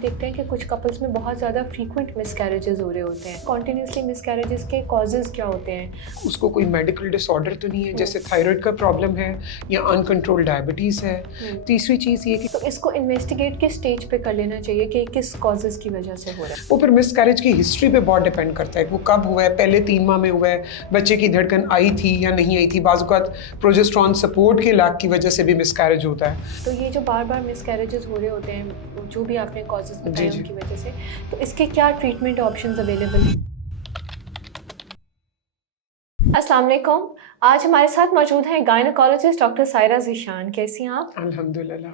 देखते हैं कि कुछ कपल्स में बहुत ज़्यादा फ्रीक्वेंट मिसकैरेजेस हो रहे होते हैं। कॉन्टिन्यूसली मिसकैरेजेस के कॉजेज़ क्या होते हैं? उसको कोई मेडिकल डिसऑर्डर तो नहीं है, जैसे थायराइड का प्रॉब्लम है या अनकंट्रोल्ड डायबिटीज़ है। तीसरी चीज़ ये कि तो इसको इन्वेस्टिगेट किस स्टेज पे कर लेना चाहिए कि किस कॉजेज़ की वजह से हो रहा है? वो फिर मिसकैरेज की हिस्ट्री पे बहुत डिपेंड करता है कि वो कब हुआ है, पहले 3 माह में हुआ है, बच्चे की धड़कन आई थी या नहीं आई थी। बाज़ औक़ात प्रोजेस्टेरोन सपोर्ट के लैक की वजह से भी मिसकैरेज होता है। तो ये जो बार-बार मिसकैरेजेस हो रहे होते हैं, जो भी आपने कॉजेज़ बताए जी। उनकी वजह से, तो इसके क्या ट्रीटमेंट ऑप्शंस अवेलेबल हैं? अस्सलाम वालेकुम। आज हमारे साथ मौजूद हैं गायनेकोलॉजिस्ट डॉक्टर सायरा ज़ीशान। कैसी हैं आप? अल्हम्दुलिल्लाह।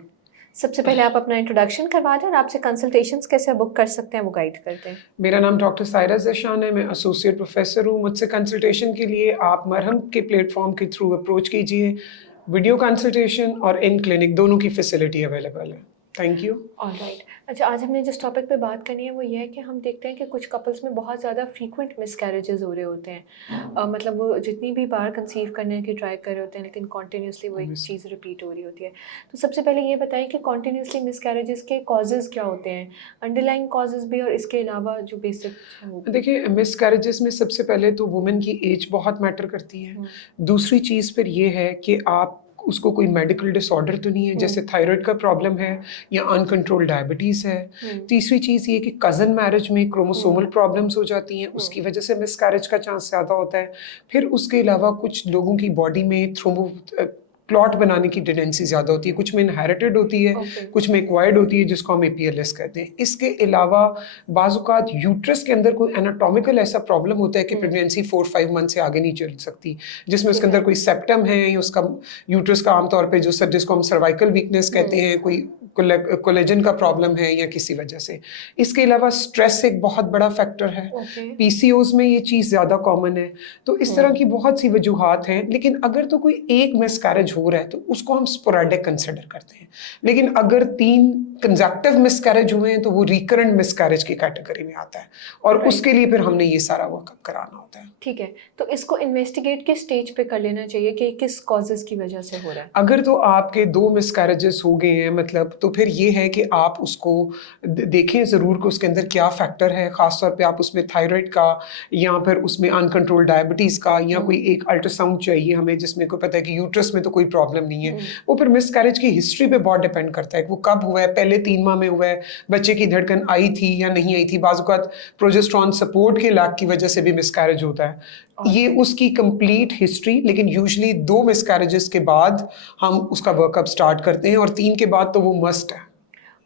सबसे पहले आप अपना इंट्रोडक्शन करवा दें और आपसे कंसल्टेशंस कैसे बुक कर सकते हैं वो गाइड करते हैं। मेरा नाम डॉक्टर सायरा ज़ीशान है, मैं एसोसिएट प्रोफ़ेसर हूँ। मुझसे कंसल्टेशन के लिए आप मरहम के प्लेटफ़ॉर्म के थ्रू अप्रोच कीजिए। वीडियो कंसल्टेशन और इन क्लिनिक दोनों की फ़ैसिलिटी अवेलेबल है। Thank you. ऑलराइट। अच्छा, आज हमने जिस टॉपिक पे बात करनी है वो ये है कि हम देखते हैं कि कुछ कपल्स में बहुत ज़्यादा फ्रीक्वेंट मिसकैरेजेस हो रहे होते हैं। मतलब वो जितनी भी बार कंसीव करने की ट्राई कर रहे होते हैं लेकिन कॉन्टिन्यूसली वो एक मिस चीज़ रिपीट हो रही होती है। तो सबसे पहले ये बताएं कि कॉन्टिन्यूसली मिसकैरेजेस के कॉजेज़ क्या होते हैं? अंडरलाइंग कॉजेज़ भी और इसके अलावा जो बेसिक हैं वो भी। देखिए, मिसकैरेजेस में सबसे पहले तो वुमेन की एज बहुत मैटर करती है। दूसरी चीज़ फिर ये है कि आप उसको कोई मेडिकल डिसऑर्डर तो नहीं है, जैसे थायराइड का प्रॉब्लम है या अनकंट्रोल्ड डायबिटीज़ है। तीसरी चीज़ ये कि कज़न मैरिज में क्रोमोसोमल प्रॉब्लम्स हो जाती हैं, उसकी वजह से मिसकैरेज का चांस ज़्यादा होता है। फिर उसके अलावा कुछ लोगों की बॉडी में क्लॉट बनाने की टेंडेंसी ज़्यादा होती है, कुछ में इनहेरिटेड होती है, कुछ में एक्वायर्ड होती है, जिसको हम एपीएलएस कहते हैं। इसके अलावा बाज़ औक़ात यूट्रस के अंदर कोई एनाटॉमिकल ऐसा प्रॉब्लम होता है कि प्रेगनेंसी 4-5 मंथ से आगे नहीं चल सकती, जिसमें उसके अंदर कोई सेप्टम है या उसका यूट्रस का आमतौर पे जिसको हम सर्वाइकल वीकनेस कहते हैं, कोई कोलेजन का प्रॉब्लम है या किसी वजह से। इसके अलावा स्ट्रेस एक बहुत बड़ा फैक्टर है। पीसीओज़ में ये चीज़ ज़्यादा कॉमन है। तो इस तरह की बहुत सी वजूहात हैं, लेकिन अगर तो कोई एक मिसकैरेज हो रहा है तो उसको हम स्पोरेडिक कंसिडर करते हैं। लेकिन अगर 3 कंसेक्टिव मिसकैरेज हुए हैं तो वो रिकरेंट मिसकैरेज की कैटेगरी में आता है और उसके लिए फिर हमने ये सारा वर्कअप कराना होता है। ठीक है, तो इसको इन्वेस्टिगेट किस स्टेज पे कर लेना चाहिए कि किस कॉजेज़ की वजह से हो रहा है? अगर तो आपके 2 मिसकैरेजेस हो गए हैं, मतलब तो फिर ये है कि आप उसको देखें ज़रूर कि उसके अंदर क्या फैक्टर है। ख़ास तौर पे आप उसमें थायराइड का या फिर उसमें अनकंट्रोल्ड डायबिटीज़ का या कोई एक अल्ट्रासाउंड चाहिए हमें, जिसमें को पता है कि यूट्रस में तो कोई प्रॉब्लम नहीं है। वो फिर मिसकैरेज की हिस्ट्री पे बहुत डिपेंड करता है कि वो कब हुआ है, पहले 3 माह में हुआ है, बच्चे की धड़कन आई थी या नहीं आई थी। बाज़ औक़ात प्रोजेस्टेरोन सपोर्ट के लैक की वजह से भी मिसकैरेज होता है। ये उसकी कंप्लीट हिस्ट्री, लेकिन यूजुअली 2 मिसकैरेजेस के बाद हम उसका वर्कअप स्टार्ट करते हैं और 3 के बाद तो वो मस्ट है।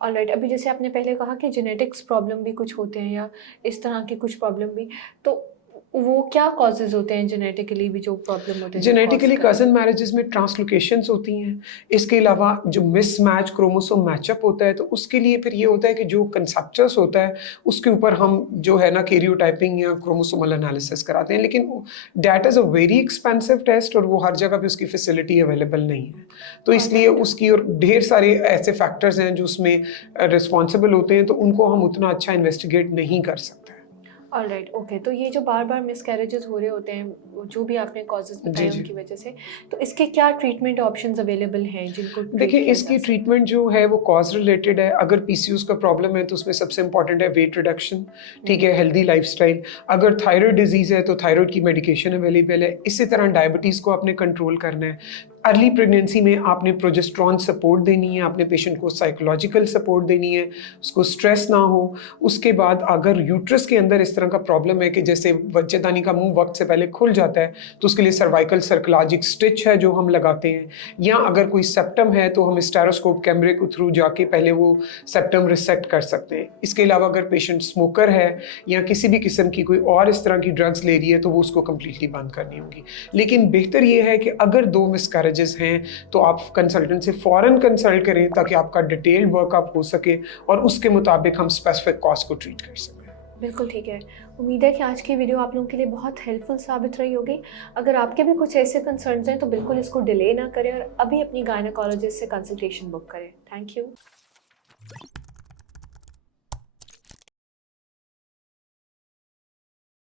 ऑलराइट। अभी जैसे आपने पहले कहा कि जेनेटिक्स प्रॉब्लम भी कुछ होते हैं या इस तरह की कुछ प्रॉब्लम भी, तो वो क्या कॉजेज़ होते हैं जेनेटिकली भी जो प्रॉब्लम होते हैं जो कॉज़ जेनेटिकली करते हैं? कज़न मैरिजेज़ में ट्रांसलोकेशंस होती हैं। इसके अलावा जो मिसमैच क्रोमोसोम मैचअप होता है, तो उसके लिए फिर ये होता है कि जो कंसेप्चुअस होता है, उसके ऊपर हम जो है ना कैरियोटाइपिंग या क्रोमोसोमल एनालिसिस कराते हैं। लेकिन that is a very expensive test और वो हर जगह पे उसकी फैसिलिटी अवेलेबल नहीं है। तो इसलिए उसकी और ढेर सारे ऐसे फैक्टर्स हैं जो उसमें रिस्पॉन्सिबल होते हैं, तो उनको हम उतना अच्छा इन्वेस्टिगेट नहीं कर सकते। Alright, okay. तो ये जो बार-बार मिसकैरेजेस हो रहे होते हैं, वो जो भी आपने कॉजेज़ बताए जी। उनकी वजह से, तो इसके क्या ट्रीटमेंट ऑप्शंस अवेलेबल हैं जिनको ट्रीट देखिए, किया इसकी जा सकता ट्रीटमेंट जो है वो कॉज़ रिलेटेड है। अगर पीसीओएस का प्रॉब्लम है तो उसमें सबसे इम्पोर्टेंट है वेट रिडक्शन, ठीक है, हेल्दी लाइफ़स्टाइल। अगर थायराइड डिज़ीज़ है तो थायराइड की मेडिकेशन अवेलेबल है। इसी तरह डायबिटीज़ को आपने कंट्रोल करना है। अर्ली प्रेगनेंसी में आपने प्रोजेस्टेरोन सपोर्ट देनी है, आपने पेशेंट को साइकोलॉजिकल सपोर्ट देनी है, उसको स्ट्रेस ना हो। उसके बाद अगर यूट्रस के अंदर इस तरह का प्रॉब्लम है कि जैसे बच्चेदानी का मुँह वक़्त से पहले खुल जाता है, तो उसके लिए सर्वाइकल सर्कलॉजिक स्टिच है जो हम लगाते हैं। या अगर कोई सेप्टम है तो हम स्टेरोस्कोप कैमरे के थ्रू जाके पहले वो सेप्टम रिसेक्ट कर सकते हैं। इसके अलावा अगर पेशेंट स्मोकर है या किसी भी किस्म की कोई और इस तरह की ड्रग्स ले रही है तो वो उसको कंप्लीटली बंद करनी होगी। लेकिन बेहतर ये है कि अगर 2 मिसकैरेजेस हैं तो आप कंसल्टेंट से फ़ौरन कंसल्ट करें ताकि आपका डिटेल्ड वर्कअप हो सके और उसके मुताबिक हम स्पेसिफिक कॉज़ को ट्रीट कर सकें। बिल्कुल ठीक है। उम्मीद है कि आज की वीडियो आप लोगों के लिए बहुत हेल्पफुल साबित रही होगी। अगर आपके भी कुछ ऐसे कंसर्न्स हैं तो बिल्कुल इसको डिले ना करें और अभी अपनी गायनेकोलॉजिस्ट से कंसल्टेशन बुक करें। Thank you.